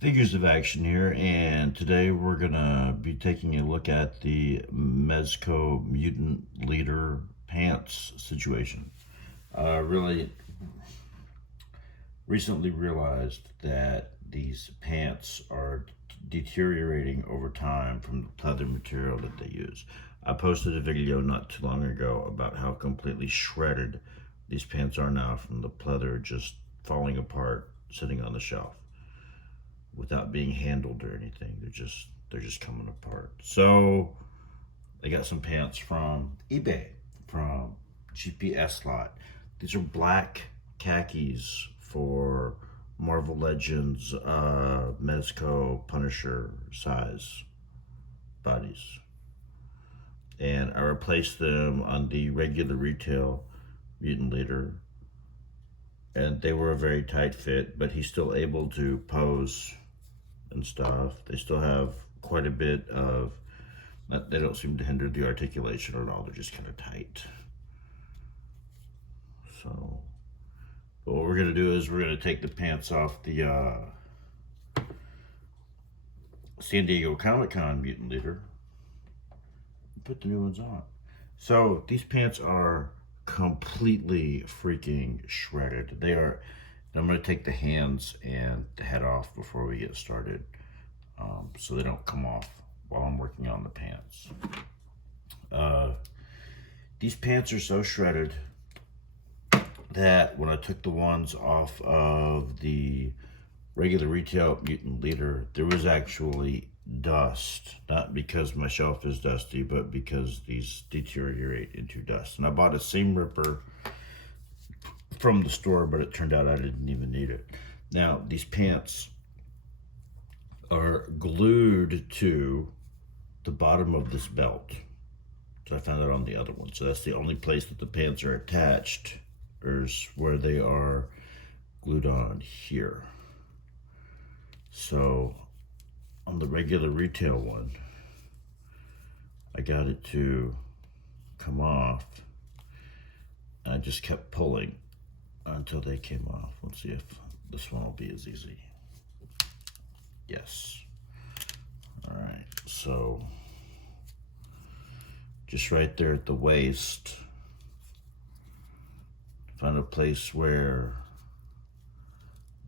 Figures of action here, and today we're gonna be taking a look at the Mezco Mutant Leader pants situation. Really recently realized that these pants are deteriorating over time from the leather material that they use. I posted a video not too long ago about how completely shredded these pants are now from the pleather just falling apart sitting on the shelf without being handled or anything. They're just coming apart. So they got some pants from eBay, from GPS lot. These are black khakis for Marvel Legends, Mezco, Punisher size bodies. And I replaced them on the regular retail Mutant Leader, and they were a very tight fit, but he's still able to pose and stuff. They still have quite a bit of, they don't seem to hinder the articulation at all. They're just kind of tight. So, but what we're gonna do is we're gonna take the pants off the San Diego Comic-Con Mutant Leader and put the new ones on. So these pants are completely freaking shredded. They are. I'm going to take the hands and the head off before we get started, so they don't come off while I'm working on the pants. These pants are so shredded that when I took the ones off of the regular retail Mutant Leader, there was actually dust. Not because my shelf is dusty, but because these deteriorate into dust. And I bought a seam ripper from the store, but it turned out I didn't even need it. Now, these pants are glued to the bottom of this belt. So I found that on the other one. So that's the only place that the pants are attached, is where they are glued on here. So on the regular retail one, I got it to come off, and I just kept pulling until they came off. Let's see if this one will be as easy. Yes. All right, so just right there at the waist, find a place where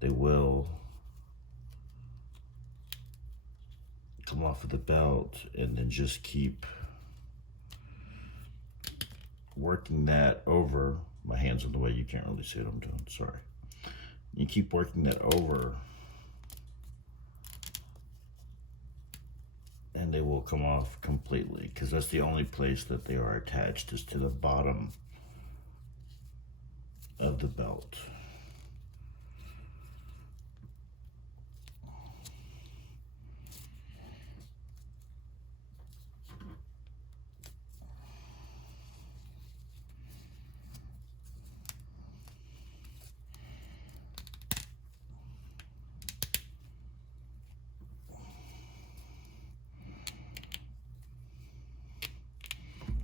they will come off of the belt, and then just keep working that over. My hand's in the way, you can't really see what I'm doing, sorry. You keep working that over, and they will come off completely, because that's the only place that they are attached, is to the bottom of the belt.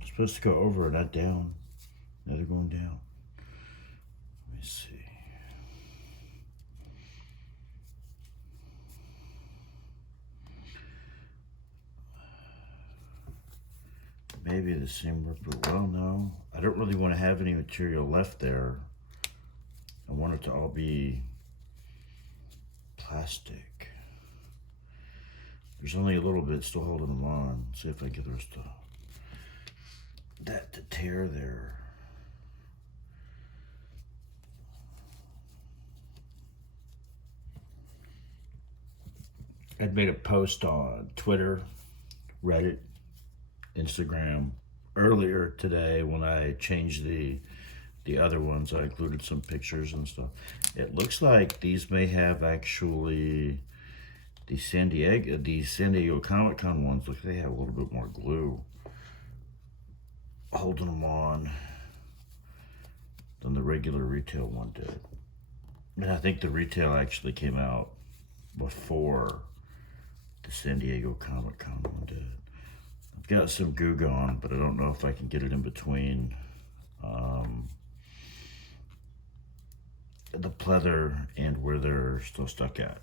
Supposed to go over, not down. Now they're going down. Let me see. Maybe the same ripper. Well, no. I don't really want to have any material left there. I want it to all be plastic. There's only a little bit still holding them on. Let's see if I can get the rest of that to tear there. I'd made a post on Twitter, Reddit, Instagram earlier today when I changed the other ones. I included some pictures and stuff. It looks like these may have actually the San Diego Comic-Con ones. Look, they have a little bit more glue holding them on than the regular retail one did. And I think the retail actually came out before the San Diego Comic-Con one did. I've got some goo gone, but I don't know if I can get it in between the pleather and where they're still stuck at.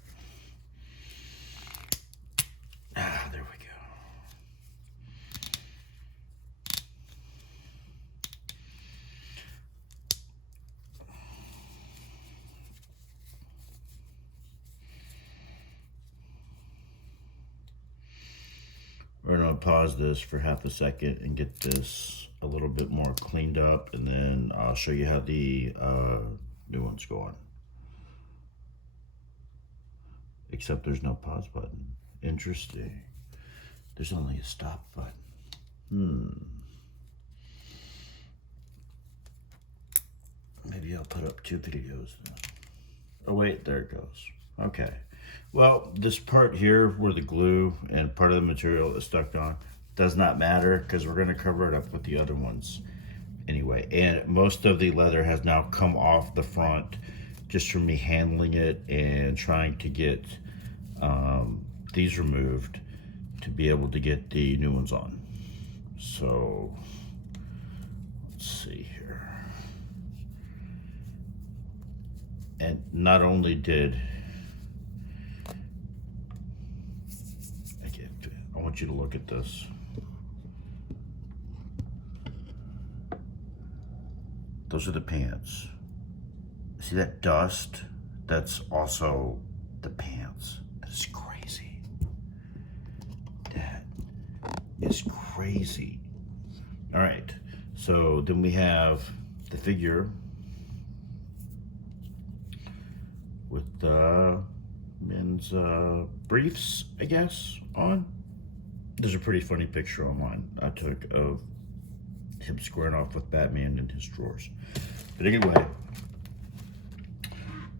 pause this for half a second and get this a little bit more cleaned up, and then I'll show you how the new one's going. Except there's no pause button. Interesting. There's only a stop button. Maybe I'll put up 2 videos then. Oh wait, there it goes. Okay. Well, this part here where the glue and part of the material is stuck on does not matter because we're going to cover it up with the other ones anyway. And most of the leather has now come off the front just from me handling it and trying to get these removed to be able to get the new ones on. So let's see here. And not only did I want you to look at this. Those are the pants. See that dust? That's also the pants. That's crazy. That is crazy. All right, so then we have the figure with the men's briefs, I guess, on. There's a pretty funny picture online I took of him squaring off with Batman in his drawers. But anyway,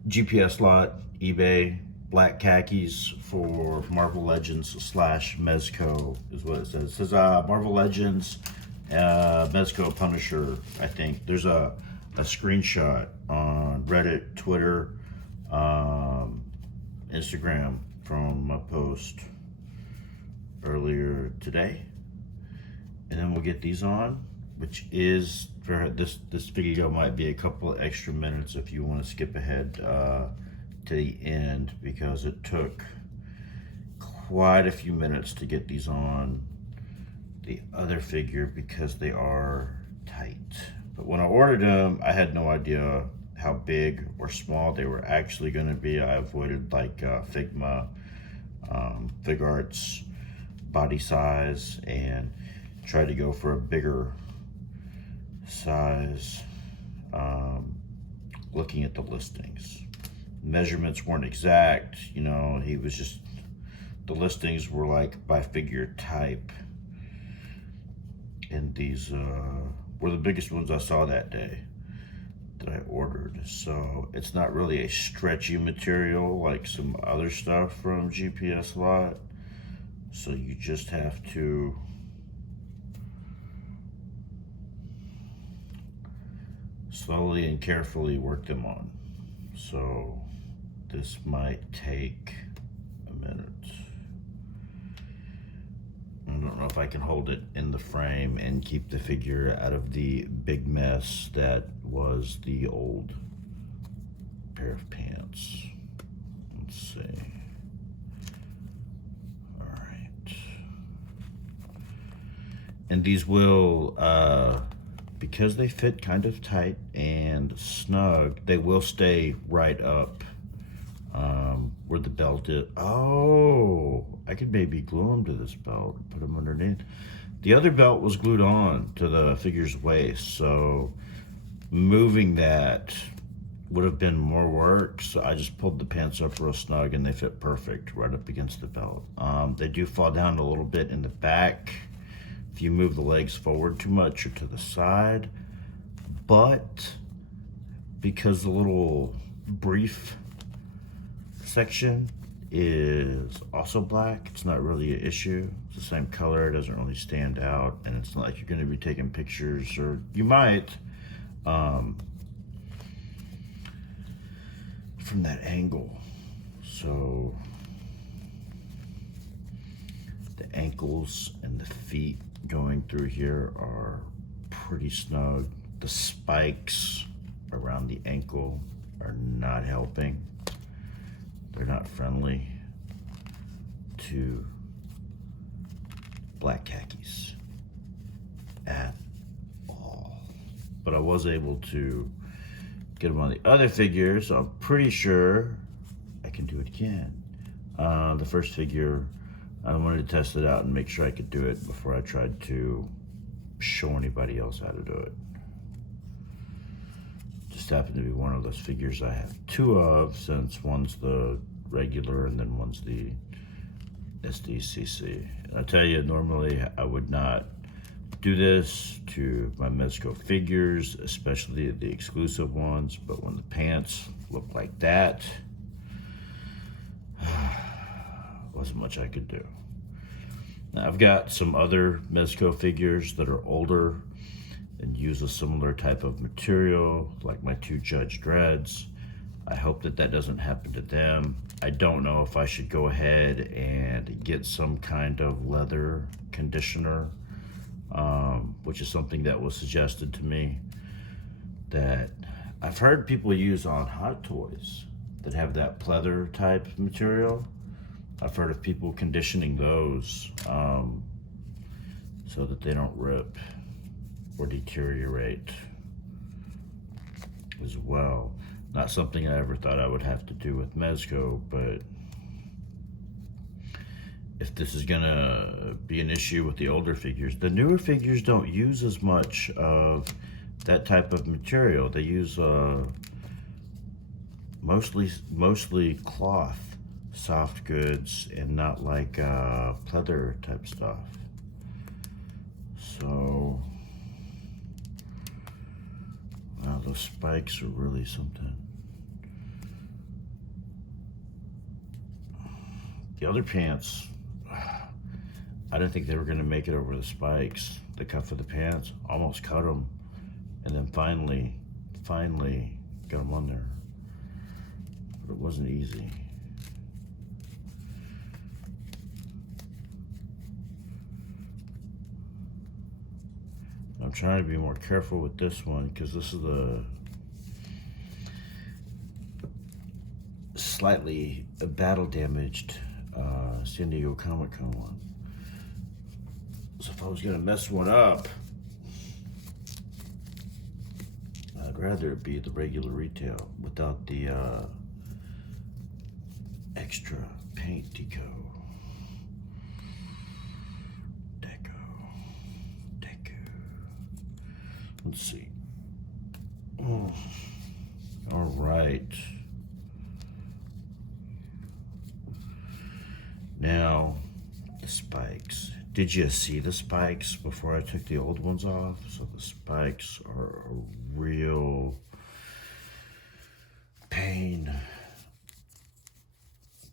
GPS lot, eBay, black khakis for Marvel Legends / Mezco is what it says. It says Marvel Legends, Mezco Punisher, I think. There's a screenshot on Reddit, Twitter, Instagram from a post earlier today, and then we'll get these on, which is for this video might be a couple of extra minutes if you want to skip ahead to the end, because it took quite a few minutes to get these on the other figure because they are tight. But when I ordered them, I had no idea how big or small they were actually going to be. I avoided like Figma, Fig Arts body size and tried to go for a bigger size, looking at the listings. Measurements weren't exact, you know, he was just, the listings were like by figure type, and these were the biggest ones I saw that day that I ordered. So it's not really a stretchy material like some other stuff from GPS Lot. So you just have to slowly and carefully work them on. So this might take a minute. I don't know if I can hold it in the frame and keep the figure out of the big mess that was the old pair of pants. Let's see. All right. And these will, because they fit kind of tight and snug, they will stay right up where the belt is. Oh, I could maybe glue them to this belt, put them underneath. The other belt was glued on to the figure's waist, so moving that would have been more work. So I just pulled the pants up real snug and they fit perfect right up against the belt. They do fall down a little bit in the back if you move the legs forward too much or to the side, but because the little brief section is also black, it's not really an issue. It's the same color, it doesn't really stand out, and it's not like you're going to be taking pictures, or you might from that angle. So the ankles and the feet going through here are pretty snug. The spikes around the ankle are not helping. They're not friendly to black khakis at all. But I was able to get them on the other figure, so I'm pretty sure I can do it again. The first figure, I wanted to test it out and make sure I could do it before I tried to show anybody else how to do it. Just happened to be one of those figures I have two of, since one's the regular and then one's the SDCC. I tell you, normally I would not do this to my Mezco figures, especially the exclusive ones, but when the pants look like that, wasn't much I could do. Now, I've got some other Mezco figures that are older and use a similar type of material, like my two Judge Dreads. I hope that that doesn't happen to them. I don't know if I should go ahead and get some kind of leather conditioner, which is something that was suggested to me, that I've heard people use on Hot Toys that have that pleather type material. I've heard of people conditioning those so that they don't rip or deteriorate as well. Not something I ever thought I would have to do with Mezco, but if this is gonna be an issue with the older figures, the newer figures don't use as much of that type of material. They use mostly cloth, soft goods, and not like pleather type stuff. So, wow, those spikes are really something. The other pants, I didn't think they were gonna make it over the spikes. The cuff of the pants, almost cut them, and then finally got them on there. But it wasn't easy. I'm trying to be more careful with this one because this is the slightly battle damaged San Diego Comic-Con one. So if I was gonna mess one up, I'd rather it be the regular retail without the extra paint deco. Let's see. Oh, all right. Now, the spikes. Did you see the spikes before I took the old ones off? So the spikes are a real pain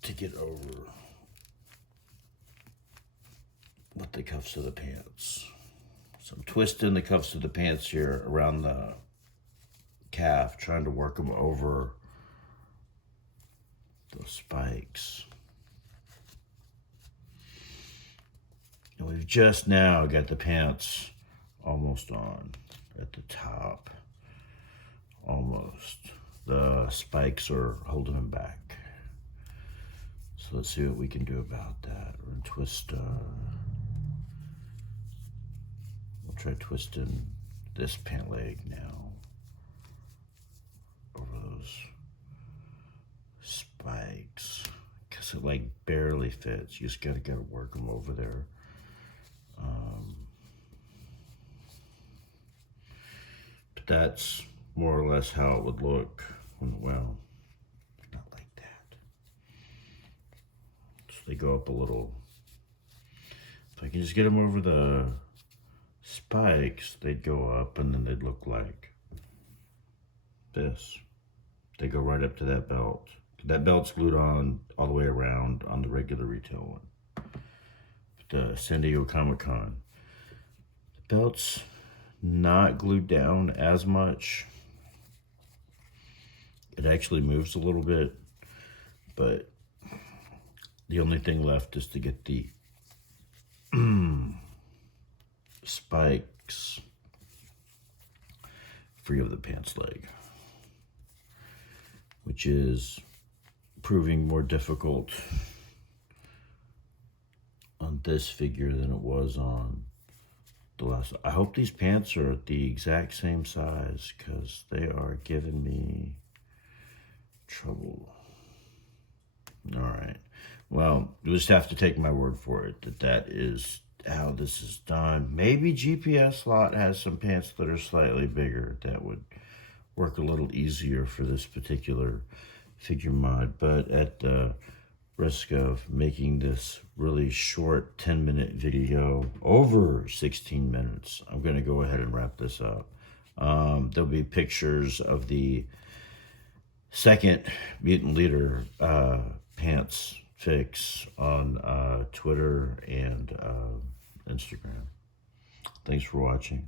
to get over with the cuffs of the pants. So I'm twisting the cuffs of the pants here around the calf, trying to work them over those spikes. And we've just now got the pants almost on at the top. Almost. The spikes are holding them back. So let's see what we can do about that. We're gonna twist, we'll try twisting this pant leg now over those spikes, because it like barely fits. You just gotta work them over there. But that's more or less how it would look when, well, not like that. So they go up a little. If I can just get them over the spikes, they'd go up and then they'd look like this. They go right up to that belt. That belt's glued on all the way around on the regular retail one. The San Diego Comic-Con. The belt's not glued down as much. It actually moves a little bit, but the only thing left is to get the spikes free of the pants leg, which is proving more difficult on this figure than it was on the last. I hope these pants are the exact same size, because they are giving me trouble. All right. Well, you just have to take my word for it that that is how this is done. Maybe GPS Lot has some pants that are slightly bigger that would work a little easier for this particular figure mod, but at the risk of making this really short 10-minute video over 16 minutes, I'm going to go ahead and wrap this up. There'll be pictures of the second Mutant Leader pants fix on Twitter and Instagram. Thanks for watching.